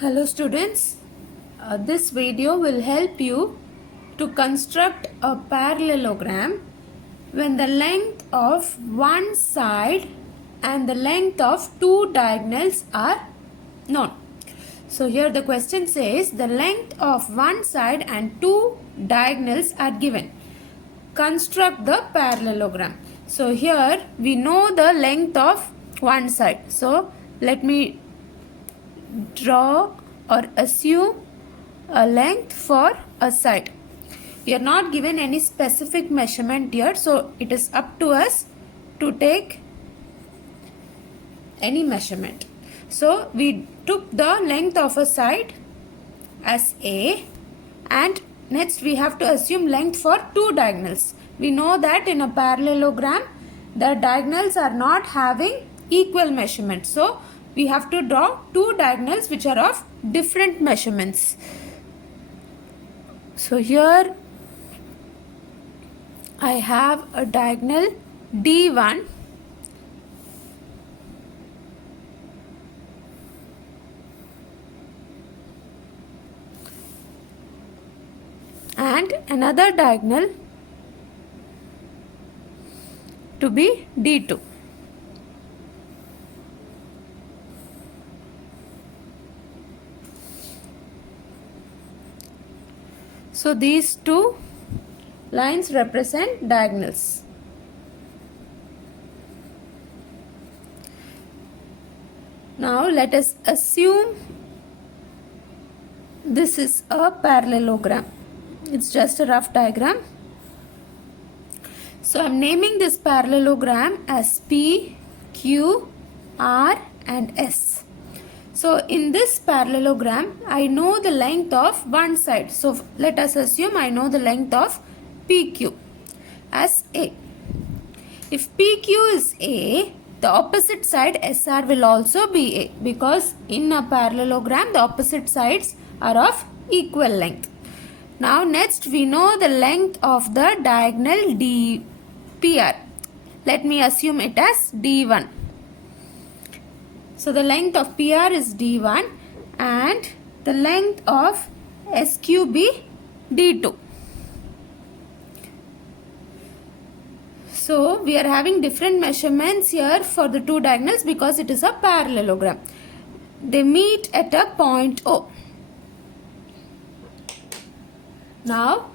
Hello students, this video will help you to construct a parallelogram when the length of one side and the length of two diagonals are known. So here the question says the length of one side and two diagonals are given. Construct the parallelogram. So here we know the length of one side. So let me draw or assume a length for a side. We are not given any specific measurement here, so it is up to us to take any measurement. So we took the length of a side as A, and next we have to assume length for two diagonals. We know that in a parallelogram the diagonals are not having equal measurement. So we have to draw two diagonals which are of different measurements. So here I have a diagonal D1 and another diagonal to be D2. So these two lines represent diagonals. Now let us assume this is a parallelogram. It's just a rough diagram. So I am naming this parallelogram as P, Q, R and S. So in this parallelogram, I know the length of one side. So let us assume I know the length of PQ as A. If PQ is A, the opposite side SR will also be A, because in a parallelogram the opposite sides are of equal length. Now next we know the length of the diagonal DPR. Let me assume it as D1. So the length of PR is D1 and the length of SQB D2. So we are having different measurements here for the two diagonals because it is a parallelogram. They meet at a point O. Now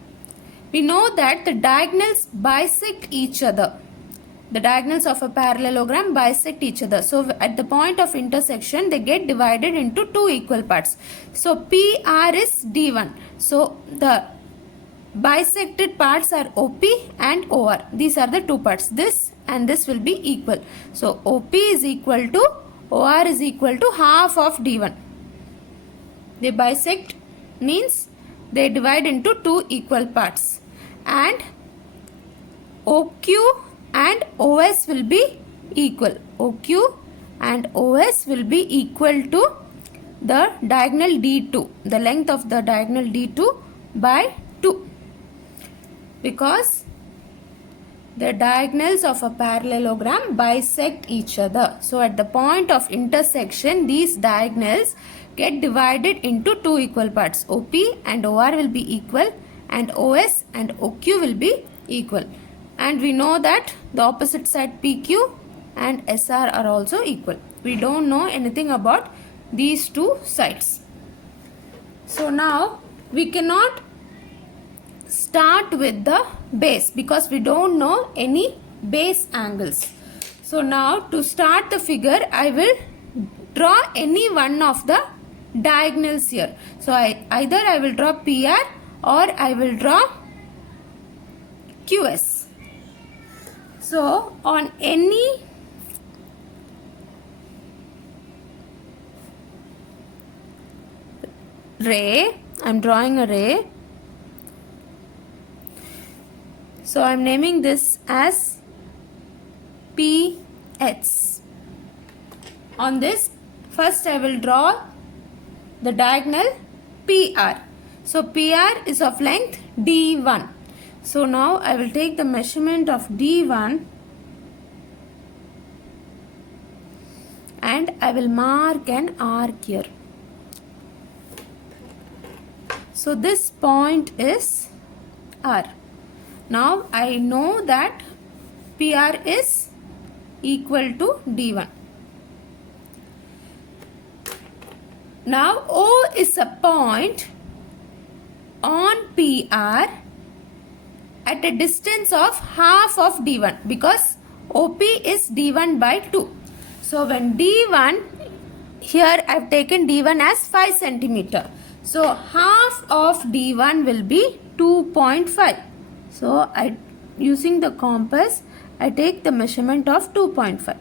we know that the diagonals bisect each other. The diagonals of a parallelogram bisect each other. So at the point of intersection they get divided into two equal parts. So PR is D1. So the bisected parts are OP and OR. These are the two parts. This and this will be equal. So OP is equal to OR is equal to half of D1. They bisect means they divide into two equal parts. And OQ and OS will be equal. OQ and OS will be equal to the diagonal D2. The length of the diagonal D2 by 2. Because the diagonals of a parallelogram bisect each other. So at the point of intersection, these diagonals get divided into two equal parts. OP and OR will be equal and OS and OQ will be equal. And we know that the opposite side PQ and SR are also equal. We don't know anything about these two sides. So now we cannot start with the base because we don't know any base angles. So now to start the figure, I will draw any one of the diagonals here. So either I will draw PR or I will draw QS. So on any ray, I am drawing a ray. So I am naming this as PH. On this, first I will draw the diagonal PR. So PR is of length D1. So now I will take the measurement of D1 and I will mark an arc here. So this point is R. Now I know that PR is equal to D1. Now O is a point on PR at a distance of half of D1 because OP is D1 by 2. So when D1, here I have taken D1 as 5 centimeter. So half of D1 will be 2.5. So using the compass, I take the measurement of 2.5.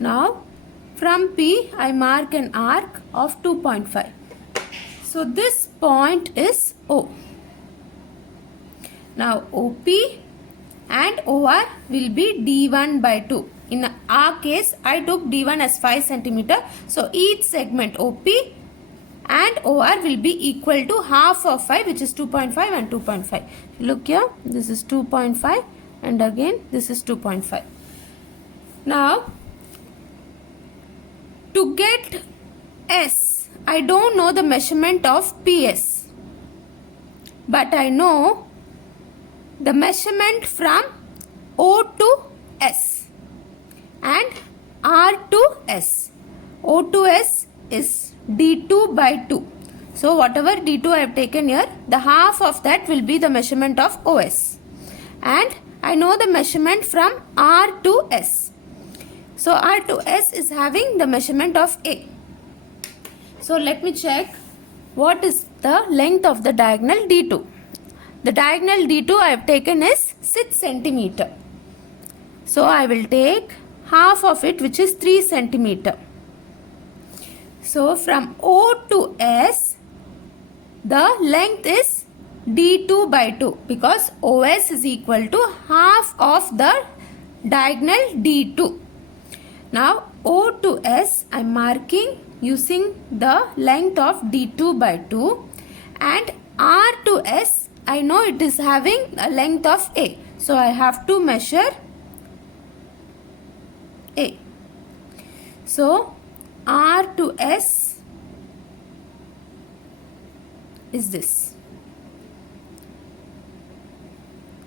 Now from P, I mark an arc of 2.5. So this point is O. Now OP and OR will be D1 by 2. In our case, I took D1 as 5 centimeter. So each segment OP and OR will be equal to half of 5, which is 2.5 and 2.5. Look here, this is 2.5 and again this is 2.5. Now to get S, I don't know the measurement of PS, but I know the measurement from O to S and R to S. O to S is D2 by 2. So whatever D2 I have taken here, the half of that will be the measurement of OS. And I know the measurement from R to S. So R to S is having the measurement of A. So let me check what is the length of the diagonal D2. The diagonal D2 I have taken is 6 centimeter. So I will take half of it, which is 3 centimeter. So from O to S, the length is D2 by 2 because OS is equal to half of the diagonal D2. Now O to S, I am marking using the length of D2 by 2, and R to S, I know it is having a length of A. So I have to measure A. So R to S is this.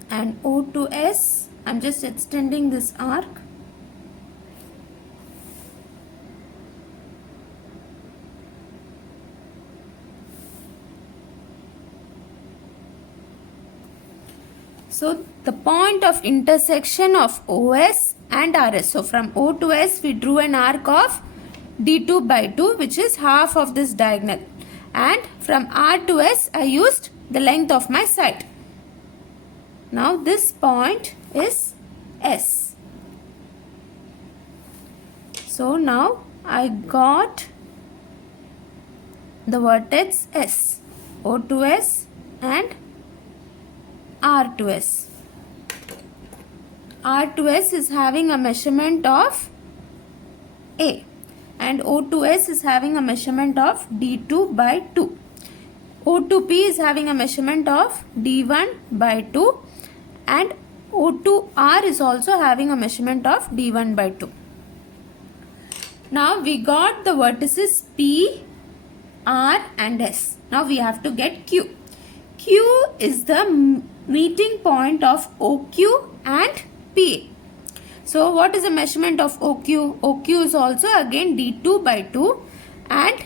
And O to S, I am just extending this arc. So the point of intersection of OS and RS. So from O to S, we drew an arc of D2 by 2, which is half of this diagonal. And from R to S, I used the length of my side. Now this point is S. So now I got the vertex S. O to S and R to S. R to S is having a measurement of A and O to S is having a measurement of D2 by 2. O to P is having a measurement of D1 by 2 and O to R is also having a measurement of D1 by 2. Now we got the vertices P, R and S. Now we have to get Q. Q is the meeting point of OQ and PA. So what is the measurement of OQ? OQ is also again D2 by 2 and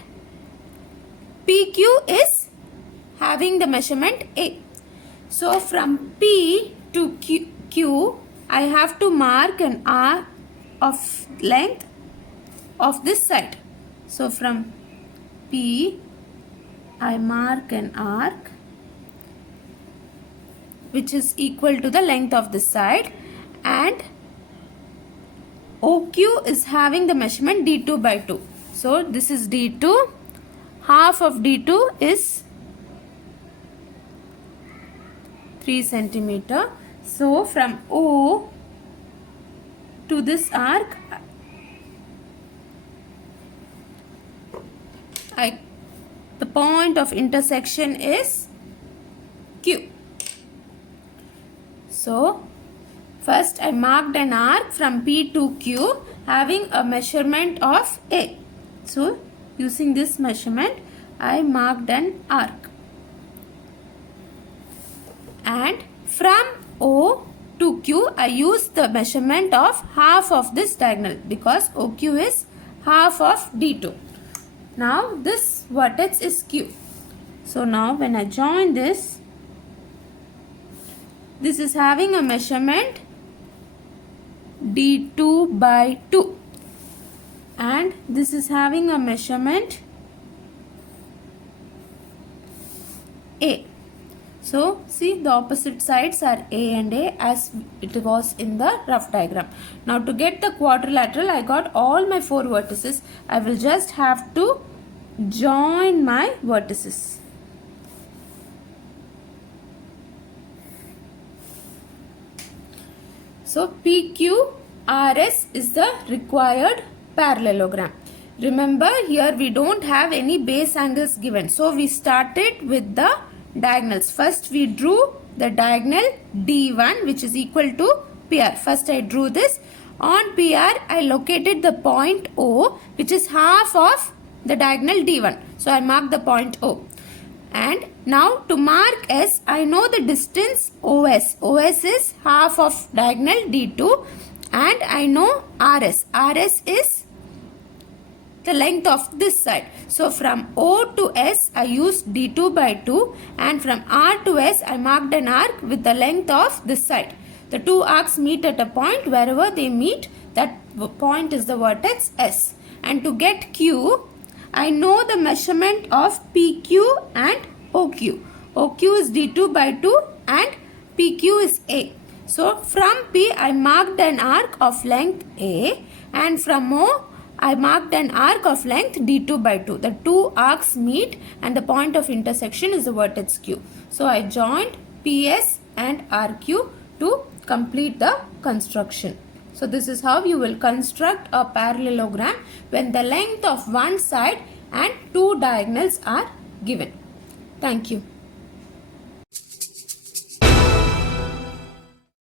PQ is having the measurement A. So from P to Q, I have to mark an arc of length of this side. So from P, I mark an arc which is equal to the length of this side, and OQ is having the measurement D2 by 2. So this is D2, half of D2 is 3 centimeter. So from O to this arc, the point of intersection is Q. So first I marked an arc from P to Q having a measurement of A. So using this measurement, I marked an arc. And from O to Q, I use the measurement of half of this diagonal because OQ is half of D2. Now this vertex is Q. So now when I join this is having a measurement D2 by 2 and this is having a measurement A. So see, the opposite sides are A and A as it was in the rough diagram. Now to get the quadrilateral, I got all my 4 vertices. I will just have to join my vertices. So PQRS is the required parallelogram. Remember, here we don't have any base angles given. So we started with the diagonals. First we drew the diagonal D1 which is equal to PR. First I drew this. On PR I located the point O which is half of the diagonal D1. So I marked the point O. And now to mark S, I know the distance OS. OS is half of diagonal D2 and I know RS. RS is the length of this side. So from O to S I used D2 by 2 and from R to S I marked an arc with the length of this side. The two arcs meet at a point. Wherever they meet, that point is the vertex S. And to get Q, I know the measurement of PQ and OQ. OQ is D2 by 2 and PQ is A. So from P I marked an arc of length A and from O I marked an arc of length D2 by 2. The two arcs meet and the point of intersection is the vertex Q. So I joined PS and RQ to complete the construction. So this is how you will construct a parallelogram when the length of one side and two diagonals are given. Thank you.